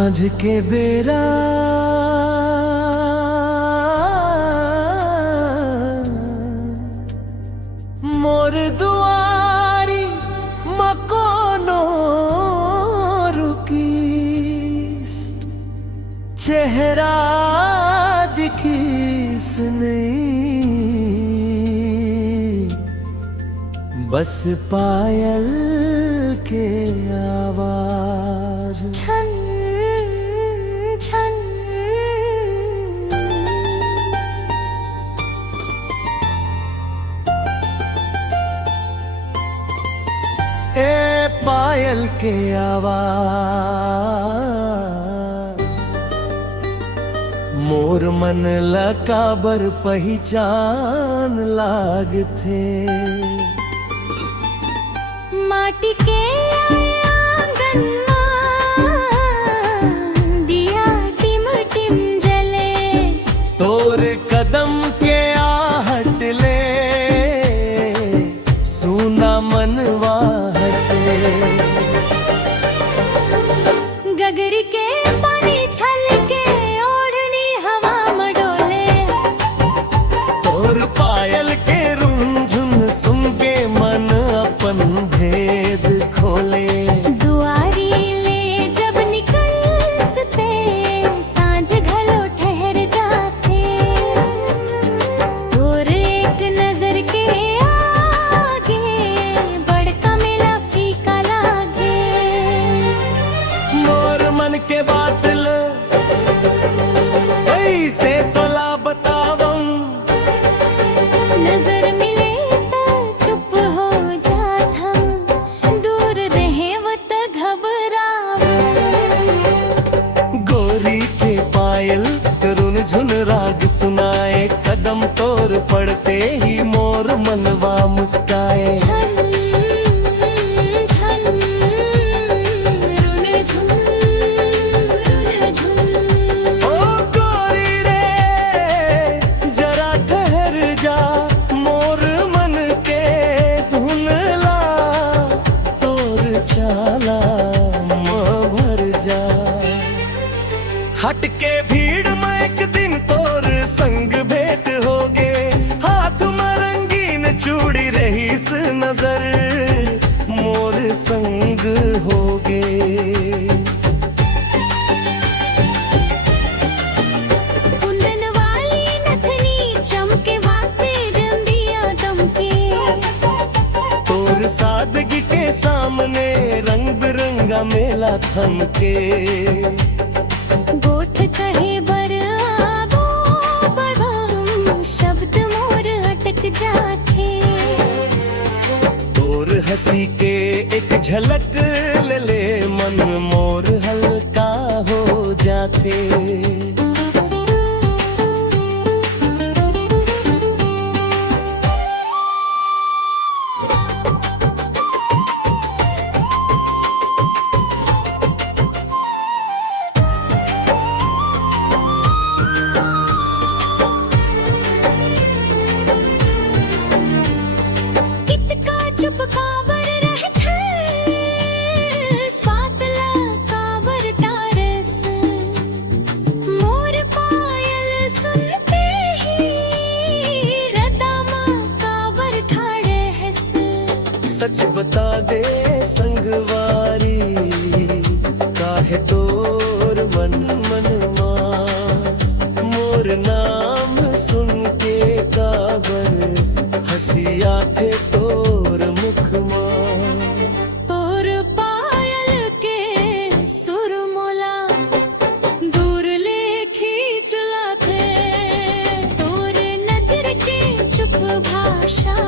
सांझ के बेरा मोर दुआरी मकोनो रुकीस, चेहरा दिखीस नहीं, बस पायल के आवाज छन छन। ए पायल के आवाज मोर मन लकाबर पहचान लागथे। माटी के आंगन दिया टिम टिम जले, तोर कदम के आहट ले सुना मनवा हसे। गगरी के पानी छल के ओढ़नी हवा मडोले, तोर पायल के रुंझुन सुन के मन अपन भेद खोले। दुआरी ले जब निकलते सांझ घलो ठहर जाते, तोर एक नजर के आगे बड़का मेला फीका लागे। मोर मन के बातल कैसे तोला बतावम, नजर मिले तो चुप हो जात हम, दूर रहे वो तो घबराव। गोरी के पायल रुन झुन राग सुनाए, कदम तोर पड़ते ही मोर मनवा मुस्काए। छन छन रुन झुन रुन झुन। ओ गोरी रे जरा ठहर जा, मोर मन के धुनला तोर चाला भर जा। हट के भीड़ में एक दिन तोर संग भेंट होगे, हाथ में रंगीन चूड़ी रहीस नजर मोर संग होगे। कुंदन वाली नथनी चमके वापे रंदिया दमके, तोर सादगी के सामने रंग बिरंगा मेला थमके। गोठ कहे बर आबो बढ़म, शब्द मोर अटक जाते। तोर हंसी के एक झलक ले ले मन मोर हल्का हो जाते। कितका चुप काबर रहते स्वातला काबर टारस, मोर पायल सुनते ही रदामा काबर ठाड़े हस। सच बता दे संगवारी, काहे तोर मन मनवा मोर नाम सुन के काबर हंसिया थे तोर मुखमा। तोर पायल के सुर मोला दूर ले खींच लाथे, तोर नजर के चुप भाषा